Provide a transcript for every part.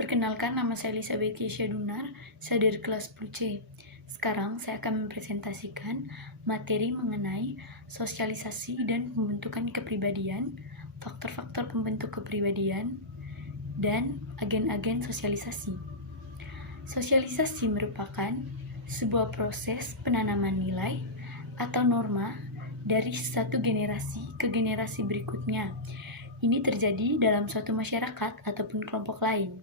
Perkenalkan, nama saya Elizabeth Keisha Dunar, saya dari kelas 10C. Sekarang saya akan mempresentasikan materi mengenai sosialisasi dan pembentukan kepribadian, faktor-faktor pembentuk kepribadian, dan agen-agen sosialisasi. Sosialisasi merupakan sebuah proses penanaman nilai atau norma dari satu generasi ke generasi berikutnya. Ini terjadi dalam suatu masyarakat ataupun kelompok lain.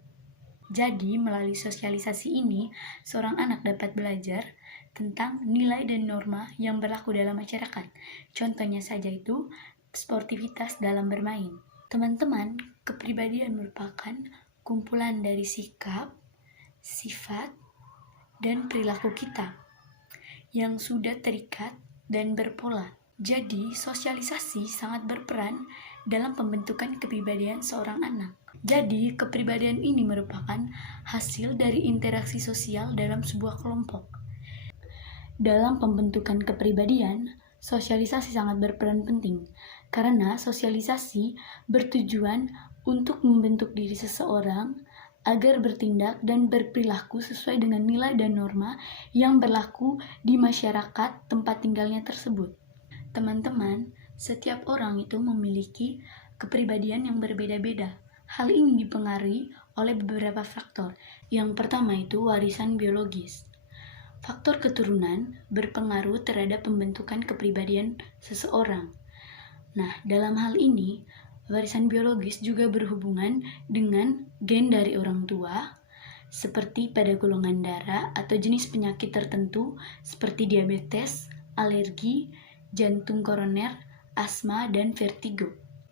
Jadi, melalui sosialisasi ini, seorang anak dapat belajar tentang nilai dan norma yang berlaku dalam masyarakat. Contohnya saja itu, sportivitas dalam bermain. Teman-teman, kepribadian merupakan kumpulan dari sikap, sifat, dan perilaku kita yang sudah terikat dan berpola. Jadi, sosialisasi sangat berperan dalam pembentukan kepribadian seorang anak. Jadi, kepribadian ini merupakan hasil dari interaksi sosial dalam sebuah kelompok. Dalam pembentukan kepribadian, sosialisasi sangat berperan penting, karena sosialisasi bertujuan untuk membentuk diri seseorang agar bertindak dan berperilaku sesuai dengan nilai dan norma yang berlaku di masyarakat tempat tinggalnya tersebut. Teman-teman, setiap orang itu memiliki kepribadian yang berbeda-beda. Hal ini dipengaruhi oleh beberapa faktor. Yang pertama itu warisan biologis. Faktor keturunan berpengaruh terhadap pembentukan kepribadian seseorang. Nah, dalam hal ini, warisan biologis juga berhubungan dengan gen dari orang tua, seperti pada golongan darah atau jenis penyakit tertentu seperti diabetes, alergi, jantung koroner, asma, dan vertigo.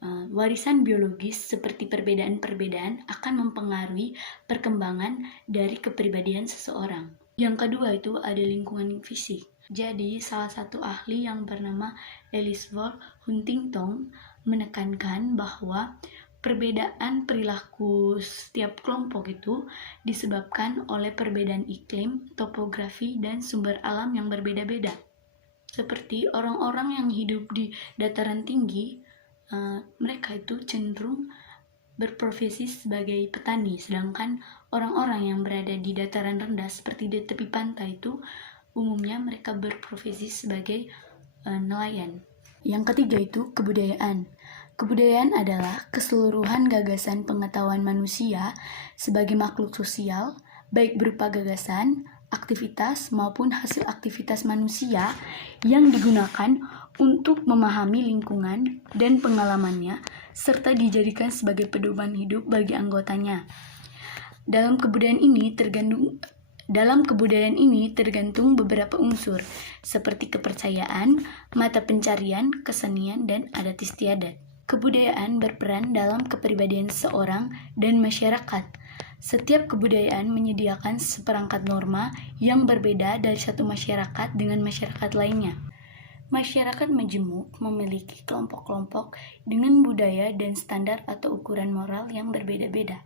Warisan biologis seperti perbedaan-perbedaan akan mempengaruhi perkembangan dari kepribadian seseorang. Yang kedua itu ada lingkungan fisik. Jadi, salah satu ahli yang bernama Ellsworth Huntington menekankan bahwa perbedaan perilaku setiap kelompok itu disebabkan oleh perbedaan iklim, topografi, dan sumber alam yang berbeda-beda. Seperti orang-orang yang hidup di dataran tinggi, mereka itu cenderung berprofesi sebagai petani, sedangkan orang-orang yang berada di dataran rendah seperti di tepi pantai itu umumnya mereka berprofesi sebagai nelayan. Yang ketiga itu kebudayaan. Kebudayaan adalah keseluruhan gagasan pengetahuan manusia sebagai makhluk sosial, baik berupa gagasan, aktivitas maupun hasil aktivitas manusia yang digunakan untuk memahami lingkungan dan pengalamannya serta dijadikan sebagai pedoman hidup bagi anggotanya. Dalam kebudayaan ini tergantung beberapa unsur seperti kepercayaan, mata pencarian, kesenian, dan adat istiadat. Kebudayaan berperan dalam kepribadian seseorang dan masyarakat. Setiap kebudayaan menyediakan seperangkat norma yang berbeda dari satu masyarakat dengan masyarakat lainnya. Masyarakat majemuk memiliki kelompok-kelompok dengan budaya dan standar atau ukuran moral yang berbeda-beda.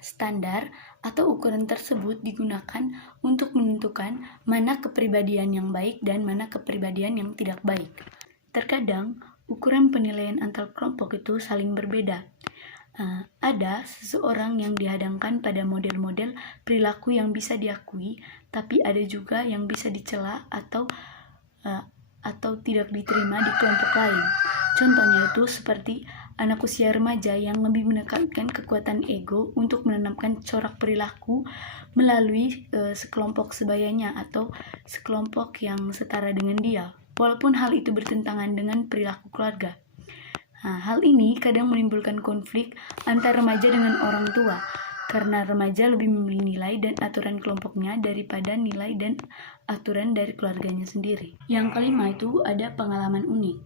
Standar atau ukuran tersebut digunakan untuk menentukan mana kepribadian yang baik dan mana kepribadian yang tidak baik. Terkadang, ukuran penilaian antar kelompok itu saling berbeda. Ada seseorang yang dihadangkan pada model-model perilaku yang bisa diakui, tapi ada juga yang bisa dicela atau tidak diterima di kelompok lain. Contohnya itu seperti anak usia remaja yang lebih menekankan kekuatan ego untuk menanamkan corak perilaku melalui sekelompok sebayanya atau sekelompok yang setara dengan dia, walaupun hal itu bertentangan dengan perilaku keluarga. Hal ini kadang menimbulkan konflik antara remaja dengan orang tua, karena remaja lebih memilih nilai dan aturan kelompoknya daripada nilai dan aturan dari keluarganya sendiri. Yang kelima itu ada pengalaman unik.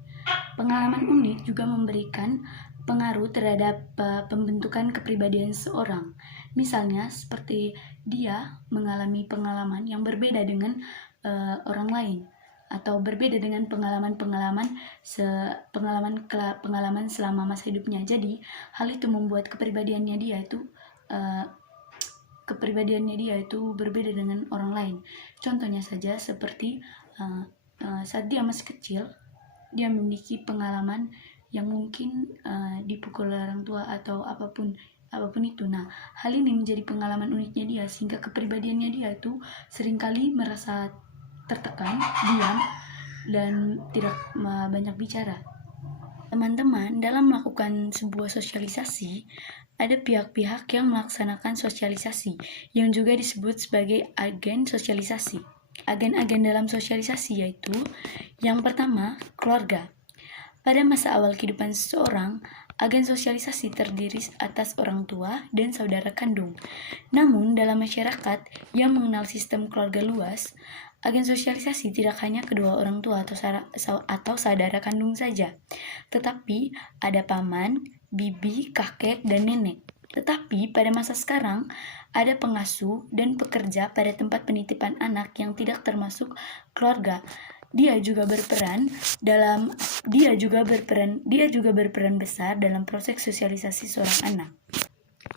Pengalaman unik juga memberikan pengaruh terhadap pembentukan kepribadian seseorang. Misalnya seperti dia mengalami pengalaman yang berbeda dengan orang lain, atau berbeda dengan pengalaman selama masa hidupnya. Jadi hal itu membuat kepribadiannya dia itu berbeda dengan orang lain. Contohnya saja seperti saat dia masih kecil, dia memiliki pengalaman yang mungkin dipukul oleh orang tua atau apapun apapun itu. Nah, hal ini menjadi pengalaman uniknya dia, sehingga kepribadiannya dia itu seringkali merasa tertekan, diam, dan tidak banyak bicara. Teman-teman, dalam melakukan sebuah sosialisasi, ada pihak-pihak yang melaksanakan sosialisasi, yang juga disebut sebagai agen sosialisasi. Agen-agen dalam sosialisasi yaitu, yang pertama, keluarga. Pada masa awal kehidupan seseorang, agen sosialisasi terdiri atas orang tua dan saudara kandung. Namun, dalam masyarakat yang mengenal sistem keluarga luas, agen sosialisasi tidak hanya kedua orang tua atau saudara kandung saja, tetapi ada paman, bibi, kakek, dan nenek. Tetapi pada masa sekarang, ada pengasuh dan pekerja pada tempat penitipan anak yang tidak termasuk keluarga. Dia juga berperan besar dalam proses sosialisasi seorang anak.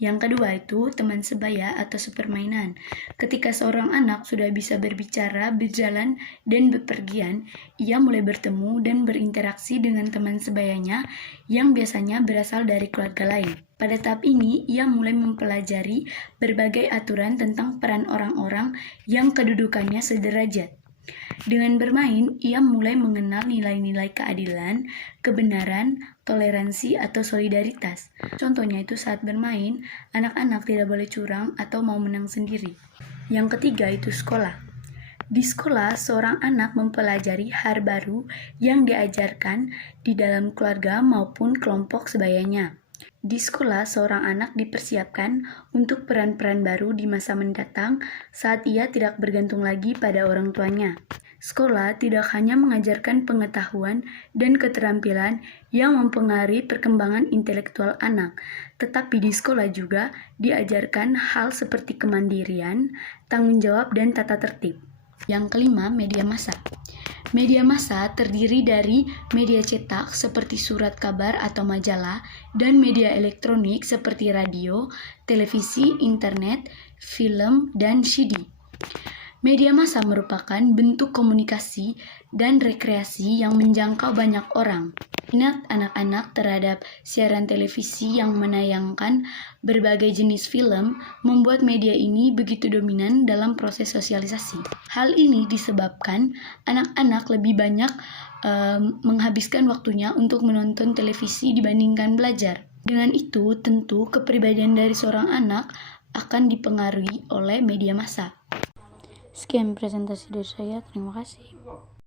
Yang kedua itu teman sebaya atau sepermainan. Ketika seorang anak sudah bisa berbicara, berjalan, dan bepergian, ia mulai bertemu dan berinteraksi dengan teman sebayanya yang biasanya berasal dari keluarga lain. Pada tahap ini, ia mulai mempelajari berbagai aturan tentang peran orang-orang yang kedudukannya sederajat. Dengan bermain, ia mulai mengenal nilai-nilai keadilan, kebenaran, toleransi, atau solidaritas. Contohnya itu saat bermain, anak-anak tidak boleh curang atau mau menang sendiri. Yang ketiga itu sekolah. Di sekolah, seorang anak mempelajari hal baru yang diajarkan di dalam keluarga maupun kelompok sebayanya. Di sekolah, seorang anak dipersiapkan untuk peran-peran baru di masa mendatang saat ia tidak bergantung lagi pada orang tuanya. Sekolah tidak hanya mengajarkan pengetahuan dan keterampilan yang mempengaruhi perkembangan intelektual anak, tetapi di sekolah juga diajarkan hal seperti kemandirian, tanggung jawab, dan tata tertib. Yang kelima, media massa. Media massa terdiri dari media cetak seperti surat kabar atau majalah, dan media elektronik seperti radio, televisi, internet, film, dan CD. Media massa merupakan bentuk komunikasi dan rekreasi yang menjangkau banyak orang. Minat anak-anak terhadap siaran televisi yang menayangkan berbagai jenis film membuat media ini begitu dominan dalam proses sosialisasi. Hal ini disebabkan anak-anak lebih banyak menghabiskan waktunya untuk menonton televisi dibandingkan belajar. Dengan itu, tentu kepribadian dari seorang anak akan dipengaruhi oleh media massa. Sekian presentasi dari saya, terima kasih.